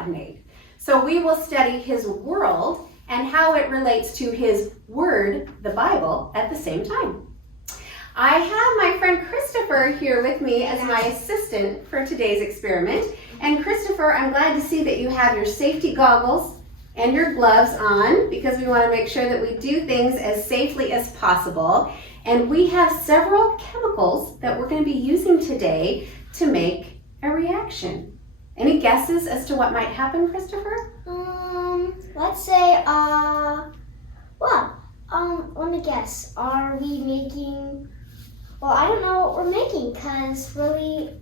God made. So we will study his world and how it relates to his word, the Bible, at the same time. I have my friend Christopher here with me as my assistant for today's experiment. And Christopher, I'm glad to see that you have your safety goggles and your gloves on, because we want to make sure that we do things as safely as possible. And we have several chemicals that we're going to be using today to make a reaction. Any guesses as to what might happen, Christopher? Let's say, let me guess. Are we making, well, I don't know what we're making, because really,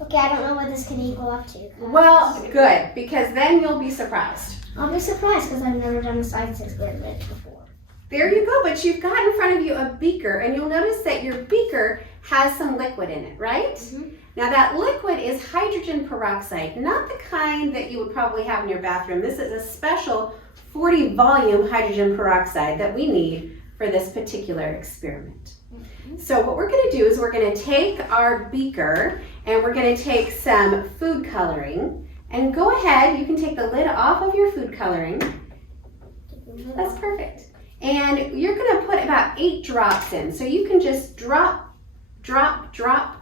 okay, I don't know what this can equal up to. Well, good, because then you'll be surprised. I'll be surprised because I've never done a science experiment before. There you go, but you've got in front of you a beaker, and you'll notice that your beaker has some liquid in it, right? Mm-hmm. Now that liquid is hydrogen peroxide, not the kind that you would probably have in your bathroom. This is a special 40 volume hydrogen peroxide that we need for this particular experiment. Mm-hmm. So what we're going to do is we're going to take our beaker and we're going to take some food coloring. And go ahead, you can take the lid off of your food coloring. That's perfect. And you're going to put about 8 drops in. So you can just drop, drop, drop.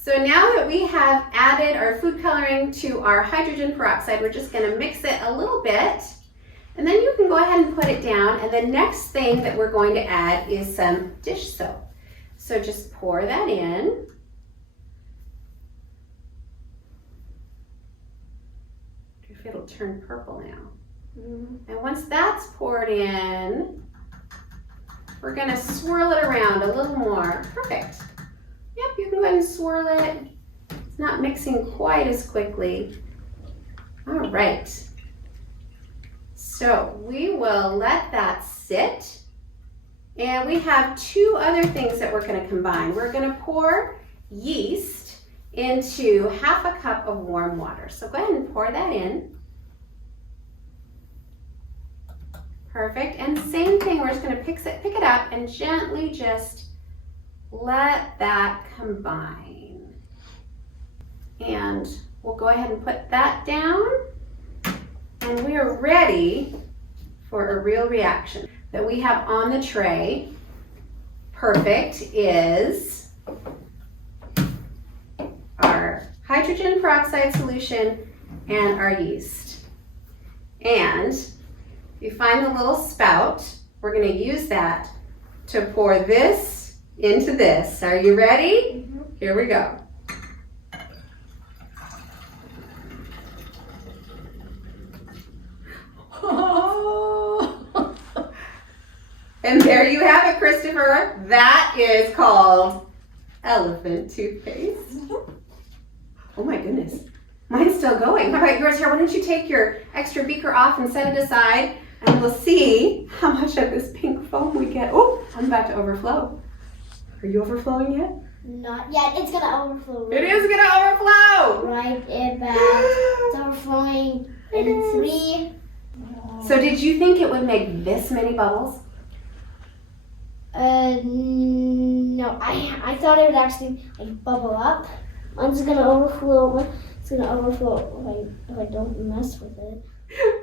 So now that we have added our food coloring to our hydrogen peroxide, we're just going to mix it a little bit. And then you can go ahead and put it down. And the next thing that we're going to add is some dish soap. So just pour that in. If it'll turn purple now. And once that's poured in, we're going to swirl it around a little more. Perfect. Yep, you can go ahead and swirl it. It's not mixing quite as quickly. All right. So we will let that sit. And we have 2 other things that we're going to combine. We're going to pour yeast into half a cup of warm water. So go ahead and pour that in. Perfect. And same thing, we're just going to pick it up and gently just let that combine. And we'll go ahead and put that down. And we are ready for a real reaction. That we have on the tray, perfect, is our hydrogen peroxide solution and our yeast. And if you find the little spout, we're going to use that to pour this into this. Are you ready? Mm-hmm. Here we go. Oh. And there you have it, Christopher. That is called Elephant Toothpaste. Oh my goodness. Mine's still going. How about yours here? Why don't you take your extra beaker off and set it aside, and we'll see how much of this pink foam we get. Oh, I'm about to overflow. Are you overflowing yet? Not yet. It's going to overflow. It is going to overflow. Right about. It's overflowing in 3. So did you think it would make this many bubbles? No. I thought it would actually bubble up. Mine's going to overflow. It's going to overflow if I don't mess with it.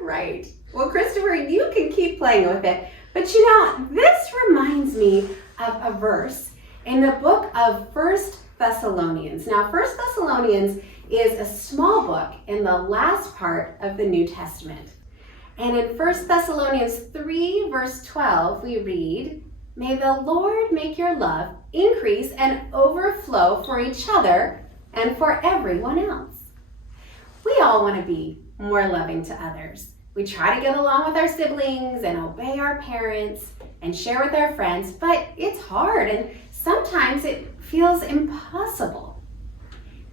Right. Well, Christopher, you can keep playing with it. But you know, this reminds me of a verse in the book of 1 Thessalonians. Now, 1 Thessalonians is a small book in the last part of the New Testament. And in 1 Thessalonians 3, verse 12, we read, "May the Lord make your love increase and overflow for each other and for everyone else." We all want to be more loving to others. We try to get along with our siblings and obey our parents and share with our friends, but it's hard and sometimes it feels impossible.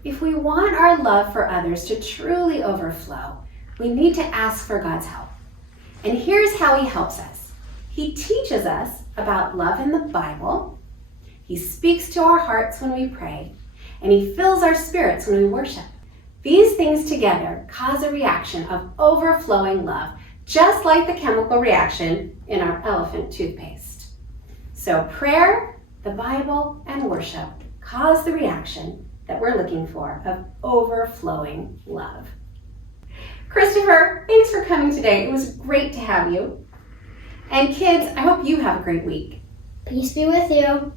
If we want our love for others to truly overflow, we need to ask for God's help. And here's how He helps us. He teaches us about love in the Bible. He speaks to our hearts when we pray, and He fills our spirits when we worship. These things together cause a reaction of overflowing love, just like the chemical reaction in our elephant toothpaste. So prayer, the Bible, and worship cause the reaction that we're looking for of overflowing love. Christopher, thanks for coming today. It was great to have you. And kids, I hope you have a great week. Peace be with you.